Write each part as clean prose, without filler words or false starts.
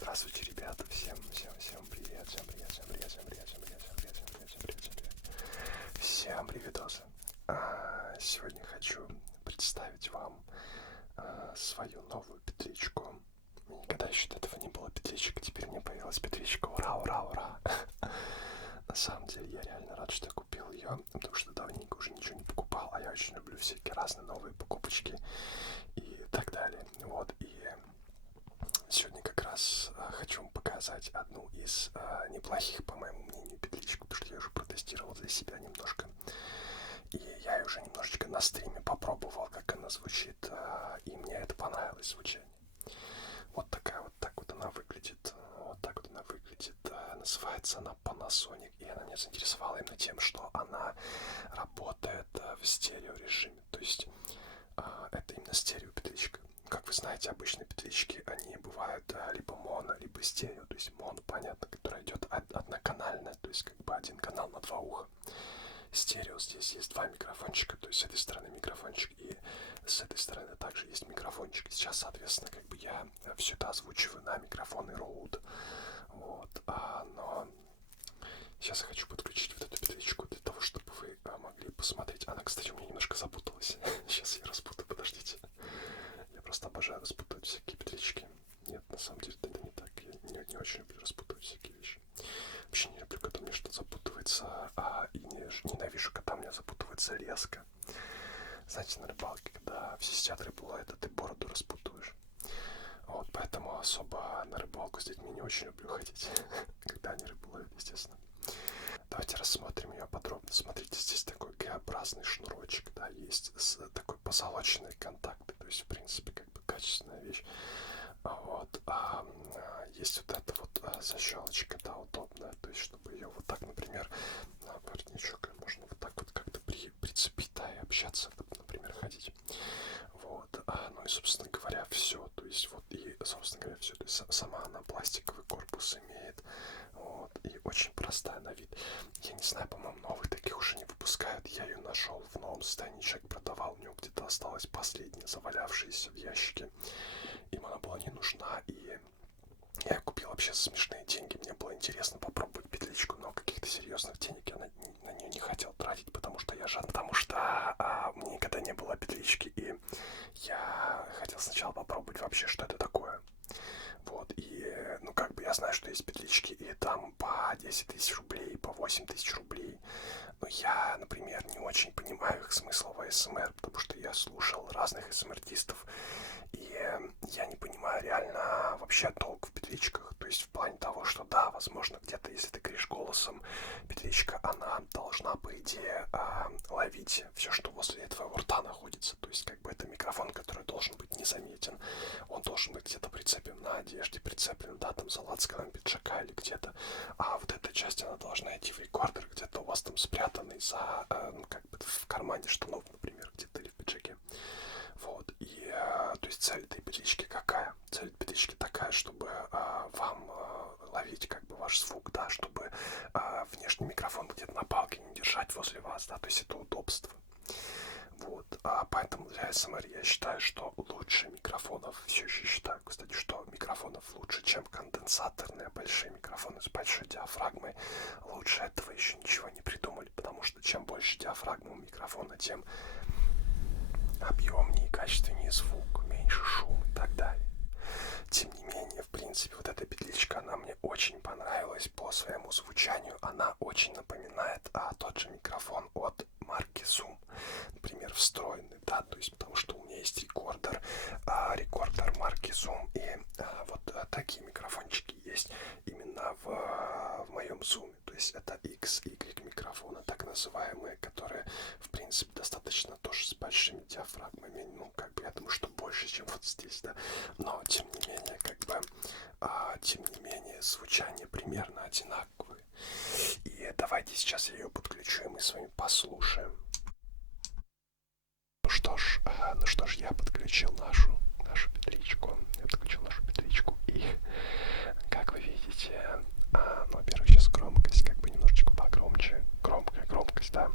Здравствуйте, ребята, всем привет, всем привет, всем привет, всем привет, всем привет, всем привет, всем привет, всем привет, всем привет. Всем привидосы. Сегодня хочу представить вам свою новую петличку. Никогда еще до этого не было петличек, теперь мне появилась петличка. Ура, ура, ура. На самом деле я реально рад, что я купил ее, потому что давненько уже ничего не покупал, а я очень люблю всякие разные новые покупочки и так далее. Вот, и сегодня как раз хочу вам показать одну из неплохих, по моему мнению, петличек, потому что я уже протестировал для себя немножко. И я ее уже немножечко на стриме попробовал, как она звучит, и мне это понравилось звучание. Вот такая вот, так вот она выглядит. Вот так вот она выглядит. Называется она Panasonic, и она меня заинтересовала именно тем, что она работает в стереорежиме. То есть это именно стереопетличка. Как вы знаете, обычные петлички, они бывают либо моно, либо стерео. То есть моно, понятно, которая идет одноканальная, то есть как бы один канал на два уха. Стерео, здесь есть два микрофончика, то есть с этой стороны микрофончик и с этой стороны также есть микрофончик. Сейчас, соответственно, как бы я все это озвучиваю на микрофоны Rode. Вот, но сейчас я хочу подключить вот эту петличку для того, чтобы вы могли посмотреть. Она, кстати, у меня немножко запуталась. Сейчас я распутаю, подождите. Я просто обожаю распутывать всякие петлички. Нет, на самом деле это не так. Я не очень люблю распутывать всякие вещи. Вообще не люблю, когда у меня что-то запутывается, и ненавижу, когда у меня запутывается резко. Знаете, на рыбалке, когда все сидят рыбу ловят, а ты бороду распутываешь. Вот, поэтому особо на рыбалку с детьми не очень люблю ходить, когда они рыбу ловят, естественно. Давайте рассмотрим ее подробно. Смотрите, здесь такой Г-образный шнурочек, да, есть такой позолоченный контакт, то есть, в принципе, как бы качественная вещь. Вот, есть вот эта вот защелочка, да, удобная, то есть, чтобы ее вот так, например, на воротничок можно вот так вот как-то прицепить, да, и общаться, например, ходить. Вот, ну и, собственно говоря, все, то есть, вот, и, собственно говоря, все, то есть, сама она пластиковый корпус имеет, вот, и очень простая на вид. Я не знаю, по-моему, новых таких уже не выпускают, я ее нашел в новом состоянии, человек продавал, у него где-то осталась последняя, завалявшаяся в ящике. Им она была не нужна, и я ее купил вообще за смешные деньги. Мне было интересно попробовать петличку, но каких-то серьезных денег я на нее не хотел тратить, потому что я жадный. Потому что у меня никогда не было петлички, и я хотел сначала попробовать вообще, что это такое. Вот, и, ну, как бы я знаю, что есть петлички, и там по 10 тысяч рублей, по 8 тысяч рублей. Но я, например, не очень понимаю их смысл в АСМР, потому что я слушал разных АСМР-артистов, и я не понимаю реально вообще толк в петличках. То есть в плане того, что да, возможно, где-то, если ты говоришь голосом, петличка, она должна, по идее, ловить все, что возле твоего рта находится. То есть как бы это микрофон, который должен быть незаметен. Он должен быть где-то прицеплен на одежде, прицеплен, да, там за лацканом пиджака или где-то. А вот эта часть, она должна идти в рекордер, где-то у вас там спрятанный за, как бы в кармане штанов, например, где-то или в пиджаке. Вот, и, то есть цель этой петлички какая? Цель петлички такая, чтобы вам ловить как бы ваш звук, да, чтобы внешний микрофон где-то на палке не держать возле вас, да, то есть это удобство. Вот, поэтому для АСМР я считаю, что лучше микрофонов, все еще считаю, кстати, что микрофонов лучше, чем конденсаторные большие микрофоны с большой диафрагмой. Лучше этого еще ничего не придумали, потому что чем больше диафрагма у микрофона, тем объемнее и качественнее звук, меньше шум и так далее. Тем не менее, в принципе, вот эта петличка, она мне очень понравилась по своему звучанию. Она очень напоминает тот же микрофон от марки Zoom, например, встроенный, да, то есть потому что у меня есть рекордер, рекордер марки Zoom, и вот такие микрофончики есть именно в моем Zoom. То есть это XY микрофоны, так называемые, которые, в принципе, достаточно тоже с большими диафрагмами. Ну, как бы я думаю, что больше, чем вот здесь, да. Но, тем не менее, как бы, тем не менее, звучание примерно одинаковое. И давайте сейчас я ее подключу, и мы с вами послушаем. Ну что ж, я подключил нашу петличку. Я подключил нашу петличку, и, как вы видите, ну, во-первых, сейчас громкость как бы немножечко погромче. Громкая громкость, да.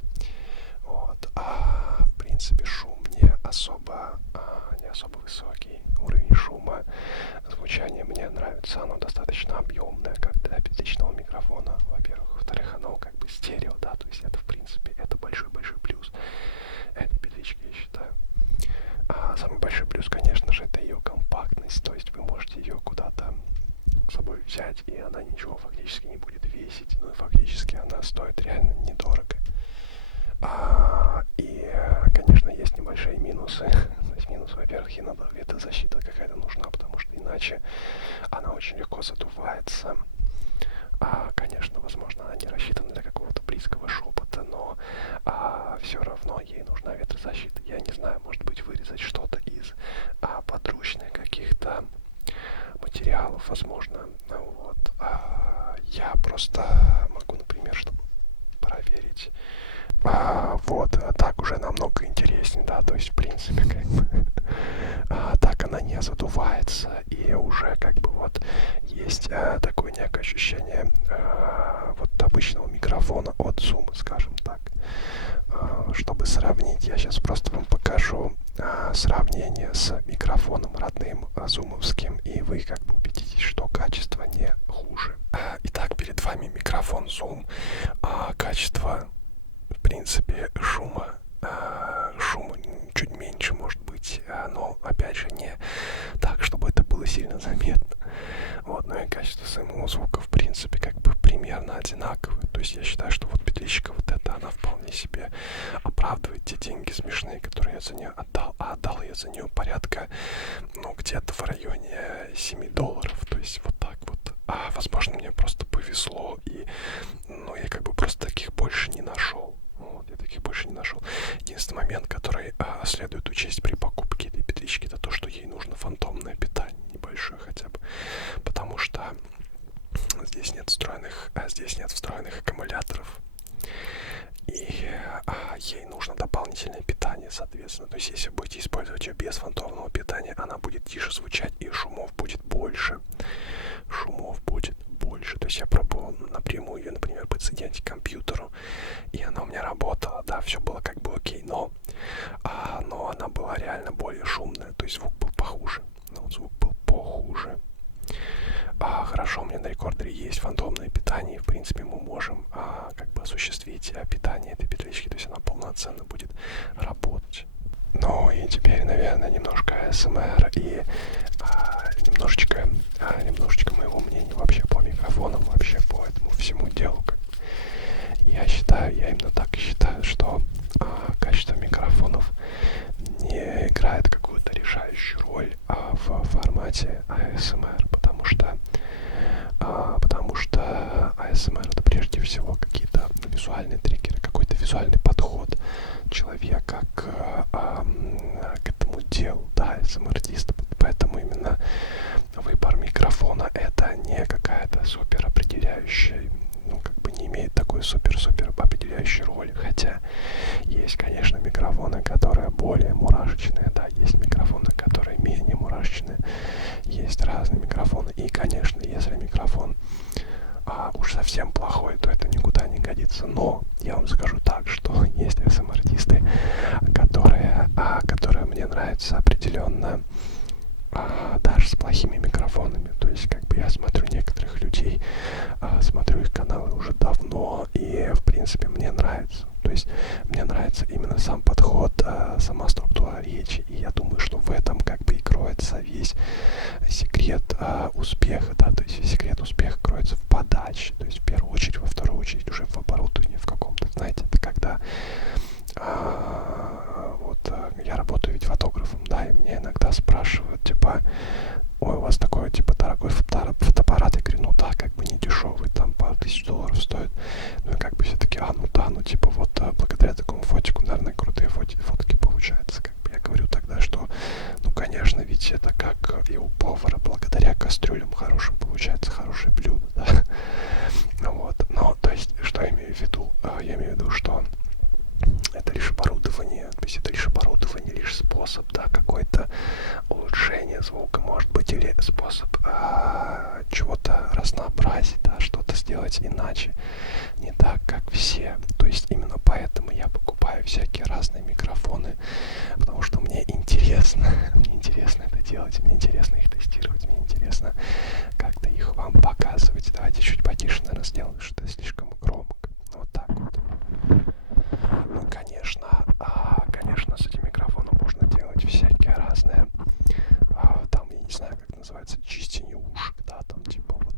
Вот. В принципе, шум не особо высокий. Уровень шума, звучание мне нравится. Оно достаточно объемное, как для петличного микрофона, во-первых. Во-вторых, оно как бы стерео, да, то есть это, в принципе, это большой-большой плюс этой петлички, я считаю. А самый большой плюс, конечно же, это ее компактность, то есть вы можете ее куда-то с собой взять, и она ничего фактически не будет весить, ну и фактически она стоит реально недорого. И, конечно, есть небольшие минусы. То есть минус, во-первых, иногда ветрозащита какая-то нужна, потому что иначе она очень легко задувается. Конечно, возможно, она не рассчитана для какого-то близкого шепота, но все равно ей нужна ветрозащита. Я не знаю, может быть, вырезать что-то из подручных каких-то материалов, возможно. Вот. Я просто могу, например, чтобы проверить. Вот, так уже намного интереснее, да, то есть, в принципе, как бы, так она не задувается, и уже, как бы, вот, есть такое некое ощущение вот обычного микрофона от Zoom, скажем так. Чтобы сравнить, я сейчас просто вам покажу сравнение с микрофоном родным зумовским, и вы как бы убедитесь, что качество не хуже. Итак, перед вами микрофон Zoom, качество, в принципе, шума чуть меньше, может быть, но, опять же, не так, чтобы это было сильно заметно. Вот, ну и качество самого звука, в принципе, как бы примерно одинаковое. То есть я считаю, что вот петличка вот эта, она вполне себе оправдывает те деньги смешные, которые я за нее отдал. А отдал я за нее порядка, ну, где-то в районе $7. То есть вот так вот. Возможно, мне просто повезло, и, ну, я как бы просто таких больше не нашел. Вот, я таких больше не нашел. Единственный момент, который следует учесть при покупке этой петлички, это то, что ей нужно фантомное питание, небольшое хотя бы. Потому что здесь нет встроенных аккумуляторов. И ей нужно дополнительное питание, соответственно. То есть, если будете использовать ее без фантомного питания, она будет тише звучать, и шумов будет больше. То есть я пробовал напрямую ее, например, подсоединять к компьютеру, и она у меня работала, да, все было как бы окей, но она была реально более шумная, то есть звук был похуже. Хорошо, у меня на рекордере есть фантомное питание, и, в принципе, мы можем как бы осуществить питание этой петлички, то есть она полноценно будет работать. Ну и теперь, наверное, немножко АСМР и немножечко моего мнения вообще по микрофонам, вообще по этому всему делу. Я именно так и считаю, что качество микрофонов не играет какую-то решающую роль в формате АСМР, потому что АСМР это прежде всего какие-то визуальные триггеры, какой-то визуальный подход человека к этому делу, да, АСМР-артиста. Поэтому именно выбор микрофона это не какая-то супер определяющая, ну, как бы не имеет такой супер-супер определяющей роли. Хотя есть, конечно, микрофоны, которые более мурашечные, да, есть микрофоны, которые менее мурашечные, есть разные микрофоны. И, конечно, если микрофон уж совсем плохой, то это никуда не годится. Но я вам скажу так, что есть АСМР-артисты, которые мне нравятся определенно, даже с плохими микрофонами. То есть, как бы я смотрю некоторых людей, смотрю их каналы уже давно, и, в принципе, мне нравится. То есть, мне нравится именно сам подход, сама структура речи, и я думаю, что в этом как бы и кроется весь секрет успеха, да, то есть секрет успеха кроется в подаче, то есть в первую очередь, во вторую очередь уже в оборудовании в каком-то, знаете, это когда я работаю ведь фотографом, да, и мне иногда спрашивают, типа, ой, у вас такой, типа, дорогой фотоаппарат, я говорю, ну да, как бы не дешевый, там пару тысяч долларов стоит, ну и как бы все таки, ну да, ну типа вот благодаря такому фотику, наверное, крутые фотки получаются, как бы я говорю тогда, что, ну конечно, ведь это как и у повара, благодаря кастрюлям хорошим получается хорошее блюдо, да, вот, но, то есть, что я имею в виду? Я имею в виду, что это лишь оборудование, то есть это лишь оборудование, лишь способ, да, какое-то улучшение звука, может быть, или способ чего-то разнообразить, да, что-то сделать иначе, не так, как все. То есть именно поэтому я покупаю всякие разные микрофоны, потому что мне интересно это делать, мне интересно их тестировать, мне интересно интересно как-то их вам показывать. Давайте чуть потише, наверное, сделаю, что слишком громко. Вот так вот. Ну, конечно, с этим микрофоном можно делать всякие разные, там, я не знаю, как называется, чистение ушек, да, там, типа, вот,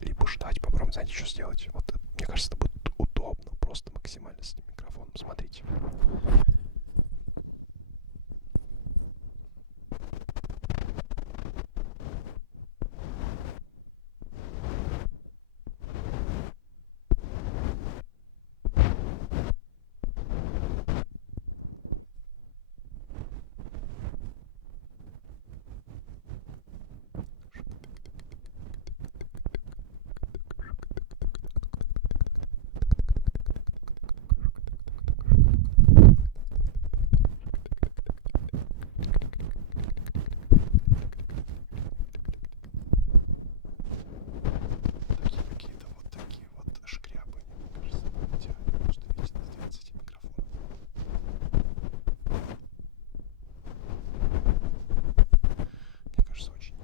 либо ждать, попробуем, знаете, что сделать? Вот, мне кажется, это будет удобно, просто максимально с этим микрофоном. Смотрите. Такие какие-то вот такие вот шкрябы, мне кажется, идеально можно вечно сделать с этим микрофоном. Мне кажется, очень.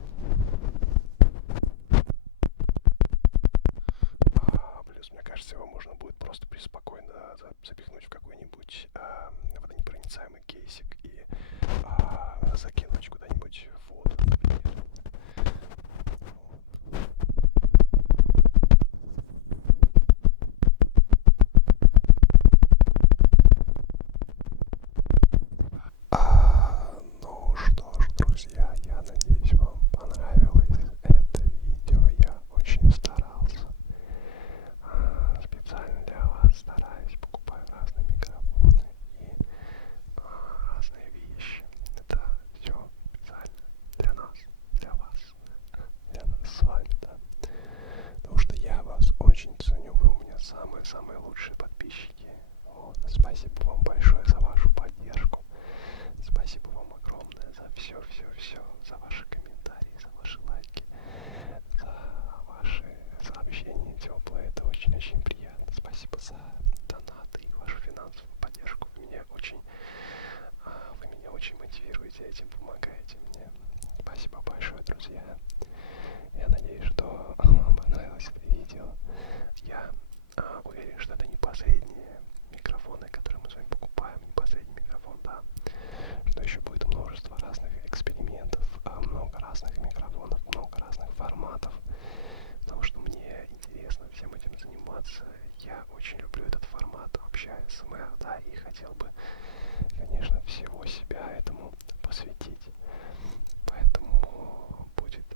Плюс, мне кажется, его можно будет просто преспокойно запихнуть в какой-нибудь водонепроницаемый кейсик и закинуть куда-нибудь в воду, например. Ну что ж, друзья, я надеюсь, вам понравилось это видео. Я очень старался. Специально для вас стараюсь, покупаю разные микрофоны и разные вещи. Это все специально для нас, для вас, для нас с вами, да. Потому что я вас очень ценю, вы у меня самые-самые лучшие подписчики. Вот. Спасибо вам большое за вашу поддержку. Спасибо вам огромное за все, за ваши комментарии, за ваши лайки, за ваши сообщения теплые. Это очень-очень приятно. Спасибо за донаты и вашу финансовую поддержку. Вы меня очень мотивируете, этим помогаете мне. Спасибо большое, друзья. Я надеюсь, что вам понравилось это видео. Я уверен, что это не последние микрофоны, которые мы с вами покупаем. Не последний микрофон, да. Что еще будет множество разных экспериментов, много разных микрофонов, много разных форматов. Потому что мне интересно всем этим заниматься. Я очень люблю этот формат вообще АСМР, да, и хотел бы, конечно, всего себя этому посвятить. Поэтому будет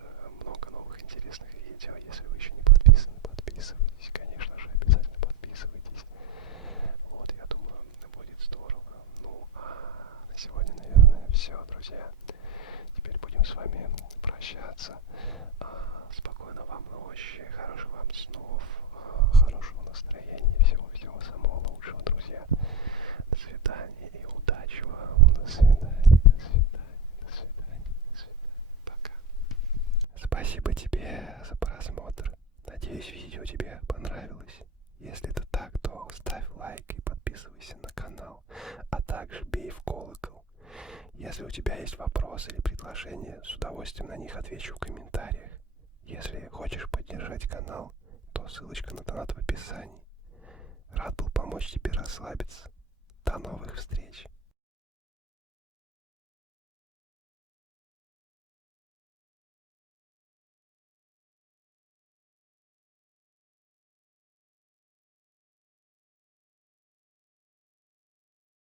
много новых интересных видео. Если вы еще не подписаны, подписывайтесь. Конечно же, обязательно подписывайтесь. Вот, я думаю, будет здорово. Ну, а на сегодня, наверное, все, друзья. Теперь будем с вами прощаться. Спокойной вам ночи, хороших вам снов, хорошего настроения, всего-всего самого лучшего, друзья. До свидания и удачи вам. До свидания, до свидания, до свидания, до свидания. Пока. Спасибо тебе за просмотр. Надеюсь, видео тебе понравилось. Если это так, то ставь лайк и подписывайся на канал, а также бей в колокол. Если у тебя есть вопросы или предложения, с удовольствием на них отвечу в комментариях. Если хочешь поддержать канал, то ссылочка на донат в описании. Рад был помочь тебе расслабиться. До новых встреч!